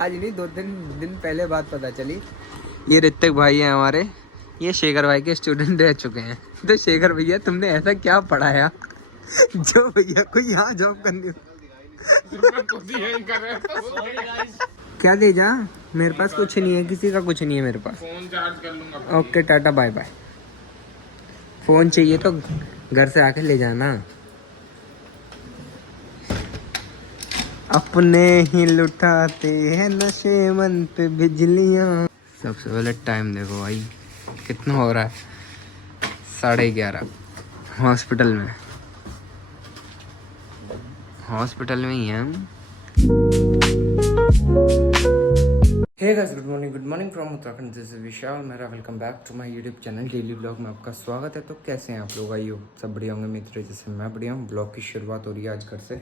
आज नहीं, 2-3 दिन पहले बात पता चली। ये ऋतिक भाई हैं हमारे, ये शेखर भाई के स्टूडेंट रह चुके हैं। तो शेखर भैया तुमने ऐसा क्या पढ़ाया जो भैया को यहाँ जॉब करनी क्या दे जा? मेरे पास कुछ नहीं है, किसी का कुछ नहीं है मेरे पास। फोन चार्ज कर लूंगा। Okay tata bye bye. Phone चाहिए तो घर से आके ले जाना। अपने ही लुटाते हैं नशे मन पे बिजलियाँ। सबसे पहले टाइम देखो भाई कितना हो रहा है, 11:30। हॉस्पिटल में ही हैं हम। Hey guys, good morning from Uttarakhand. This is Vishal मेरा। Welcome back to my YouTube channel daily blog में आपका स्वागत है। तो कैसे हैं आप लोग? आइयो सब बढ़िया होंगे मित्र, जैसे मैं बढ़िया हूँ। ब्लॉग की शुरुआत हो रही है आज घर से,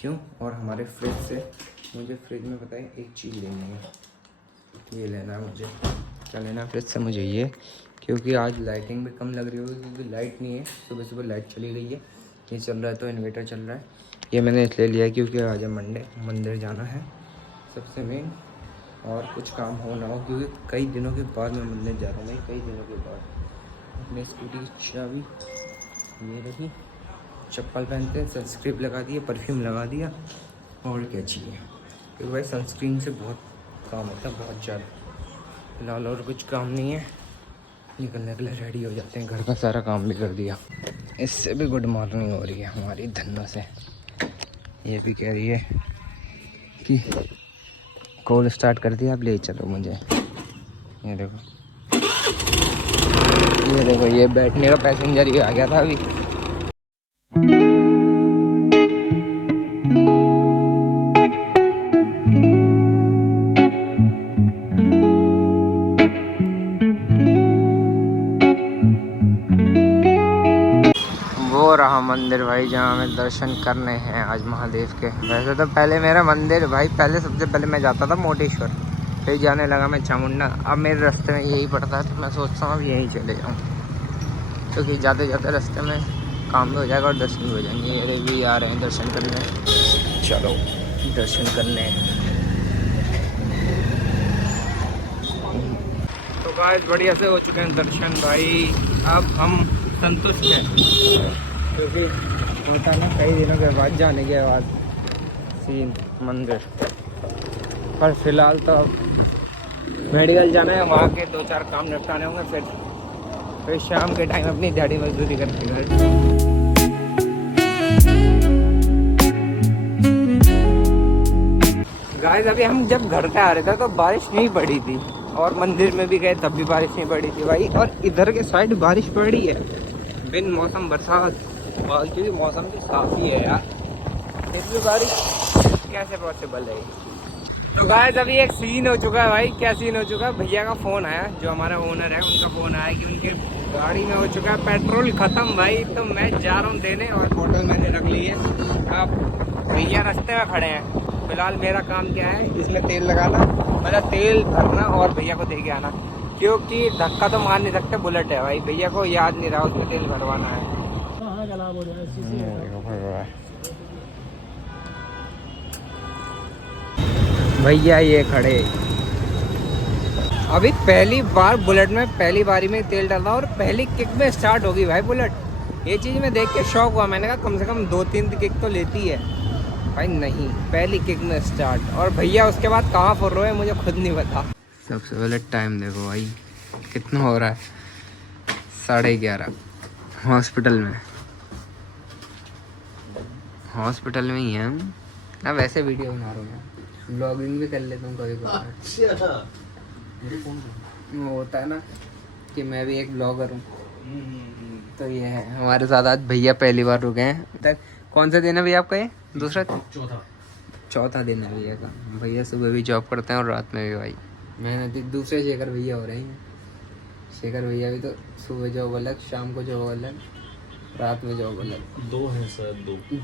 क्यों? और हमारे फ्रिज से मुझे फ्रिज में बताइए एक चीज़ लेनी है। ये लेना है मुझे। क्या लेना है फ्रिज से मुझे? ये, क्योंकि आज लाइटिंग भी कम लग रही होगी क्योंकि लाइट नहीं है। सुबह सुबह लाइट चली गई है। ये चल रहा है तो इन्वर्टर चल रहा है। ये मैंने इसलिए लिया है क्योंकि आज मंडे, मंदिर जाना है सबसे मेन, और कुछ काम हो ना हो, क्योंकि कई दिनों के बाद मैं मंदिर जा रहा हूँ। कई दिनों के बाद अपनी स्कूटी की चाबी ये रही, चप्पल पहनते, सनस्क्रीन लगा दिया, परफ्यूम लगा दिया, और क्या चाहिए? क्योंकि भाई सनस्क्रीन से बहुत काम होता है, बहुत ज़्यादा। फिलहाल और कुछ काम नहीं है, निकलने के लिए रेडी हो जाते हैं। घर का सारा काम भी कर दिया। इससे भी गुड मॉर्निंग हो रही है हमारी धन्नो से। ये भी कह रही है कि कॉल स्टार्ट कर दिया, अब ले चलो मुझे। ये देखो ये बैठने का पैसेंजर ही आ गया था अभी। वो रहा मंदिर भाई जहाँ हमें दर्शन करने हैं आज महादेव के। वैसे तो पहले मेरा मंदिर भाई, पहले सबसे पहले मैं जाता था मोटेश्वर, फिर जाने लगा मैं चामुंडा। अब मेरे रास्ते में यही पड़ता है तो मैं सोचता हूँ अब यहीं चले जाऊँ, क्योंकि जाते जाते रास्ते में काम भी हो जाएगा और दर्शन भी हो जाएंगे। ये भी आ रहे हैं दर्शन करने, चलो दर्शन करने। तो गाइस बढ़िया से हो चुके हैं दर्शन भाई, अब हम संतुष्ट हैं। क्योंकि होता ना कई दिनों के बाद जाने के बाद सीन मंदिर, पर फिलहाल तो अब मेडिकल जाना है, वहाँ के 2-4 काम निपटाने होंगे, फिर शाम के टाइम अपनी दिहाड़ी मजदूरी करके घर। गाइस अभी हम जब घर पे आ रहे थे तो बारिश नहीं पड़ी थी, और मंदिर में भी गए तब भी बारिश नहीं पड़ी थी भाई। और इधर के साइड बारिश पड़ी है बिन मौसम बरसात, क्योंकि मौसम भी साफ ही है यार, इतनी बारिश कैसे पॉसिबल है? तो गाइस अभी एक सीन हो चुका है भाई। क्या सीन हो चुका है? भैया का फ़ोन आया, जो हमारा ओनर है उनका फ़ोन आया कि उनके गाड़ी में हो चुका है पेट्रोल ख़त्म भाई। तो मैं जा रहा हूँ देने, और बोतल मैंने रख ली है। अब भैया रास्ते में खड़े हैं। फिलहाल मेरा काम क्या है, इसमें तेल लगाना, मतलब तेल भरना और भैया को दे के आना, क्योंकि धक्का तो मार नहीं सकते, बुलेट है भाई। भैया को याद नहीं रहा उसमें तेल भरवाना है। भैया ये खड़े, अभी पहली बार बुलेट में पहली बारी में तेल डाला और पहली किक में स्टार्ट होगी भाई बुलेट। ये चीज़ मैं देख के शौक हुआ, मैंने कहा कम से कम 2-3 किक तो लेती है भाई। नहीं, पहली किक में स्टार्ट। और भैया उसके बाद कहाँ फुर रहे हैं मुझे खुद नहीं पता। सबसे पहले टाइम देखो भाई कितना हो रहा है, 11:30। हॉस्पिटल में ही हैं हम। ना वैसे वीडियो बना रहा हूँ, ब्लॉगिंग भी कर लेता हूँ कभी कभार। वो होता है ना कि मैं भी एक ब्लॉगर हूँ। तो ये है हमारे साथ आज भैया पहली बार रुके हैं। तक कौन सा दिन है भैया आपका? ये दूसरा चौथा दिन है भैया का। भैया सुबह भी जॉब करते हैं और रात में भी भाई मेहनत। दूसरे शेखर भैया हो रहे हैं। शेखर भैया भी तो सुबह जॉब अलग, शाम को जॉब अलग, रात में जॉब अलग। 2 हैं सर,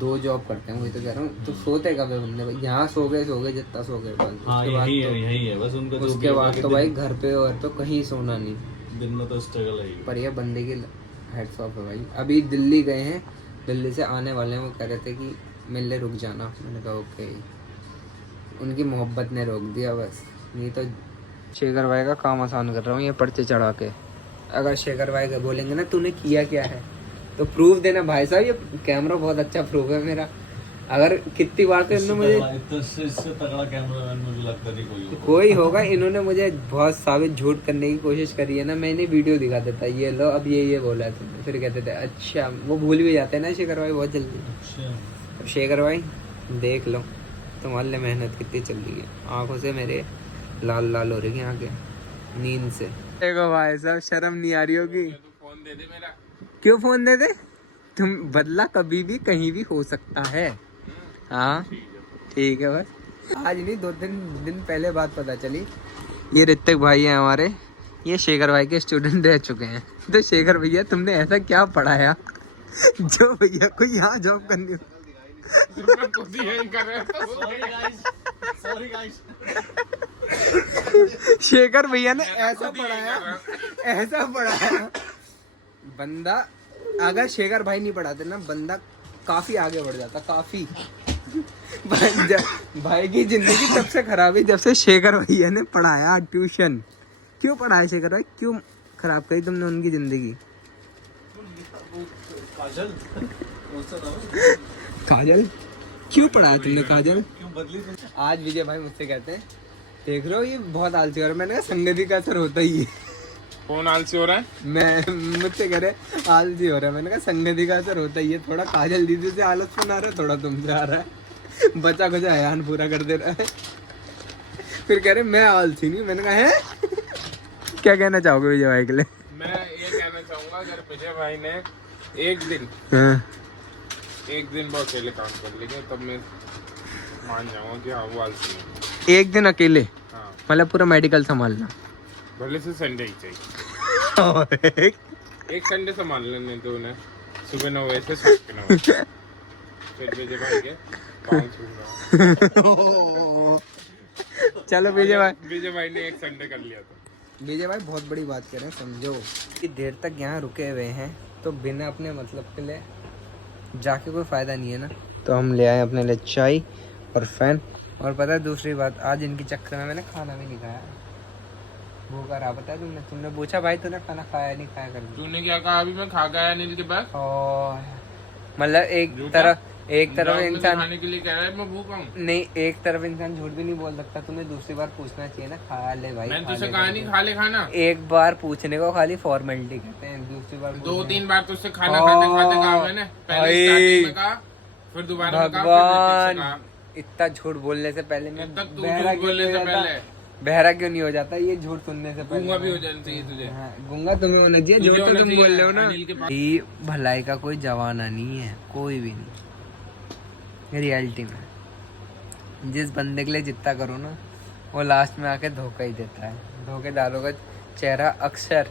2 जॉब करते हैं। वही तो कह रहा हूँ। तो सोते कब है बंदे भाई? यहाँ सो गए जितना सो गए बस। हाँ, यही है बस उनका। उसके बाद तो भाई घर पे और तो कहीं सोना नहीं, दिन में तो स्ट्रगल है। पर ये बंदे की हेड्स ऑफ है भाई। अभी दिल्ली गए हैं, दिल्ली से आने वाले हैं। वो कह रहे थे कि मिलने रुक जाना, मैंने कहा ओके। उनकी मोहब्बत ने रोक दिया बस, नहीं तो शेखर भाई का काम आसान कर रहा हूँ ये पर्चे चढ़ा के। अगर शेखर भाई का बोलेंगे ना तूने किया क्या है तो प्रूफ देना भाई साहब, ये कैमरा बहुत अच्छा प्रूफ है मेरा। अगर कितनी बार तो इन्होंने मुझे इससे तगड़ा कैमरामैन मुझे लगता नहीं कोई होगा, इन्होंने मुझे बहुत साबित झूठ करने की कोशिश करी है ना। मैंने वीडियो दिखा देता ये लो अब ये बोला है तुमने, फिर कहते थे अच्छा, वो भूल भी जाते हैं ना शेखर भाई बहुत जल्दी। अब शेखर भाई देख लो तुम्हारे लिए मेहनत कितनी चल रही है, आंखों से मेरे लाल लाल हो रही है आंखें नींद से। देखो भाई साहब शर्म नहीं आ रही होगी। फोन दे दे मेरा। क्यों फोन दे दे, तुम बदला कभी भी कहीं भी हो सकता है। हाँ ठीक है, बस आज नहीं 2-3 दिन पहले बात पता चली। ये ऋतिक भाई हैं हमारे, ये शेखर भाई के स्टूडेंट रह चुके हैं। तो शेखर भैया तुमने ऐसा क्या पढ़ाया जो भैया को यहाँ जॉब करनी हो? शेखर भैया ने ऐसा पढ़ाया बंदा, अगर शेखर भाई नहीं पढ़ाते ना बंदा काफी आगे बढ़ जाता, काफी। भाई की जिंदगी तब से खराब हुई जब से शेखर भैया ने पढ़ाया ट्यूशन। क्यों पढ़ाया शेखर भाई, क्यों खराब करी तुमने उनकी जिंदगी? काजल क्यों पढ़ाया तुमने, काजल क्यों बदली तुमने? आज विजय भाई मुझसे कहते हैं देख रहे हो ये बहुत आलसी हो रहा है। मैंने कहा संगति का असर होता ही है। कौन आलसी हो रहा है? मैं मुझसे कह रहे आलसी हो रहा है, मैंने कहा संगति का असर होता ही है। थोड़ा काजल दीदी से आलस बना रहा है, थोड़ा तुमसे आ रहा है, बचा कुचा अयान पूरा कर दे रहा है। फिर कह रहे मैं आलसी नहीं, मैंने कहा है क्या कहना चाहोगे विजय भाई के लिए? मैं ये कहना चाहूंगा अगर विजय भाई ने एक दिन वो अकेले काम कर लेंगे तब मैं मान जाऊंगा कि हाँ वो आलसी है। एक दिन अकेले? हाँ, मतलब पूरा मेडिकल संभालना? भले से संडे ही चाहिए। एक संडे संभाल लेने तो उन्हें सुबह 9 बजे से शाम के 9 बजे। फिर विजय भाई के पाँव छूंगा। चलो विजय भाई ने एक संडे कर लिया था। विजय भाई बहुत बड़ी बात कर रहे हैं, समझो कि देर तक यहाँ रुके हुए हैं तो बिना अपने मतलब के लिए जाके कोई फायदा नहीं है ना। तो हम ले आए अपने लिए चाय और फैन। और पता है दूसरी बात, आज इनके चक्कर में मैंने खाना भी नहीं खाया। भूखा रहा, पता है तुमने पूछा भाई तूने खाना खाया नहीं खाया कर? तूने क्या कहा अभी? मैं खा गया अनिल के पास। और मतलब एक तरफ इंसान खाने के लिए कह रहा है मैं भूखा हूँ। नहीं, एक तरफ इंसान झूठ भी नहीं बोल सकता। तुम्हें दूसरी बार पूछना चाहिए ना, खा ले भाई। मैंने तुझसे कहा नहीं खा ले खाना। एक बार पूछने को खाली फॉर्मेलिटी कहते हैं, दूसरी बार 2-3 बार तुझसे खाना खाते कहा मैंने। पहले स्टार्टिंग में कहा, फिर दोबारा में कहा, फिर भगवान कहा। इतना झूठ बोलने से पहले मैं तब तू बहरा झूठ बोलने से पहले बहरा क्यों नहीं हो जाता ये झूठ सुनने से पहले? गूंगा भी हो जाना चाहिए तुझे। हाँ, गूंगा तुम्हें होना चाहिए, तुझे जो तो होना तुम चाहिए, बोल रहे हो ना। अनिल के पास। ये भलाई का कोई जमाना नहीं है, कोई भी नहीं। रियलिटी में जिस बंदे के लिए जितना करो ना वो लास्ट में आके धोखा ही देता है। धोखेदारों का चेहरा अक्सर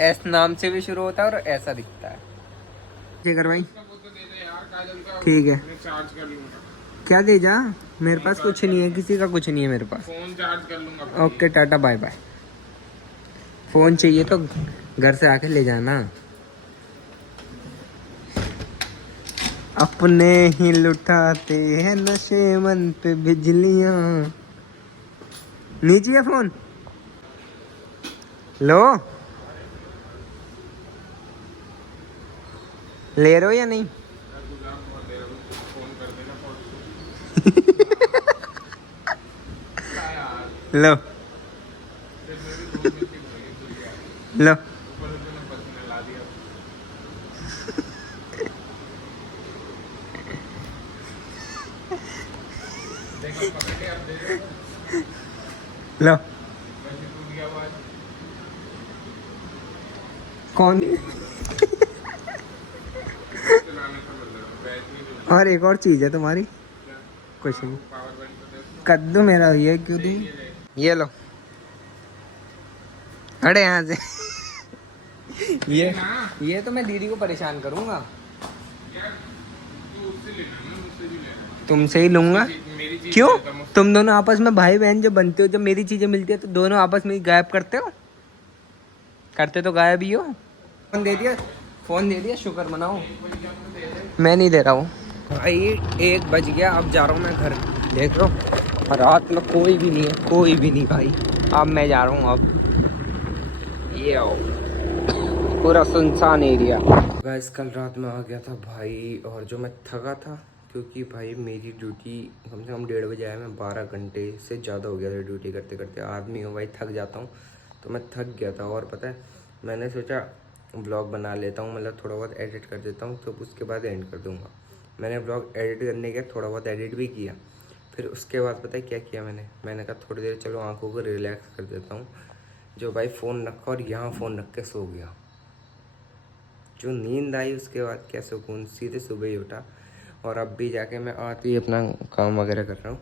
एस नाम से भी शुरू होता है और ऐसा दिखता है। शेखर भाई ठीक है, चार्ज कर लूंगा। क्या दे जा, मेरे पास कुछ नहीं है, किसी का कुछ नहीं है मेरे पास। फोन चार्ज कर लूंगा। Okay tata bye bye. Phone चाहिए तो घर से आके ले जाना। अपने ही लुटाते हैं नशे मन पे बिजलियां। नीचे है फोन, लो ले रहे हो या नहीं? लो लो लो कौन? और एक और चीज है तुम्हारी, कुछ नहीं। कद्दू मेरा ये क्यों दूं? ये लो, अरे यहाँ से ये तो मैं दीदी को परेशान करूंगा। तुमसे ही लूंगा। क्यों? तुम दोनों आपस में भाई बहन जो बनते हो, जब मेरी चीजें मिलती है तो दोनों आपस में गायब करते हो। करते तो गायब ही हो। फोन दे दिया, शुक्र मनाओ। मैं नहीं दे रहा हूँ भाई, 1 बज गया। अब जा रहा हूँ मैं घर। देख लो रात में कोई भी नहीं है, कोई भी नहीं भाई। अब मैं जा रहा हूँ, अब ये आओ पूरा सुनसान एरिया। गाइस कल रात में आ गया था भाई, और जो मैं थका था क्योंकि भाई मेरी ड्यूटी कम से कम 1:30 बजे आया, मैं 12 घंटे से ज़्यादा हो गया था ड्यूटी करते करते। आदमी हूँ भाई, थक जाता हूँ, तो मैं थक गया था। और पता है मैंने सोचा ब्लॉग बना लेता हूँ, मतलब थोड़ा बहुत एडिट कर देता हूँ, तो उसके बाद एंड कर दूँगा। मैंने ब्लॉग एडिट करने के थोड़ा बहुत एडिट भी किया, फिर उसके बाद पता है क्या किया मैंने कहा थोड़ी देर चलो आंखों को रिलैक्स कर देता हूँ। जो भाई फ़ोन रखा और यहाँ फ़ोन रख के सो गया। जो नींद आई उसके बाद क्या सुकून, सीधे सुबह ही उठा। और अब भी जाके मैं आते ही अपना काम वगैरह कर रहा हूँ।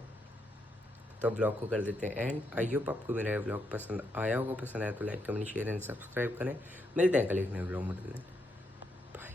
तो ब्लॉग को कर देते हैं एंड। आई होप आपको मेरा ये ब्लॉग पसंद आया होगा। पसंद आया तो like comment share and subscribe करें। मिलते हैं कल एक नए ब्लॉग में। बाय।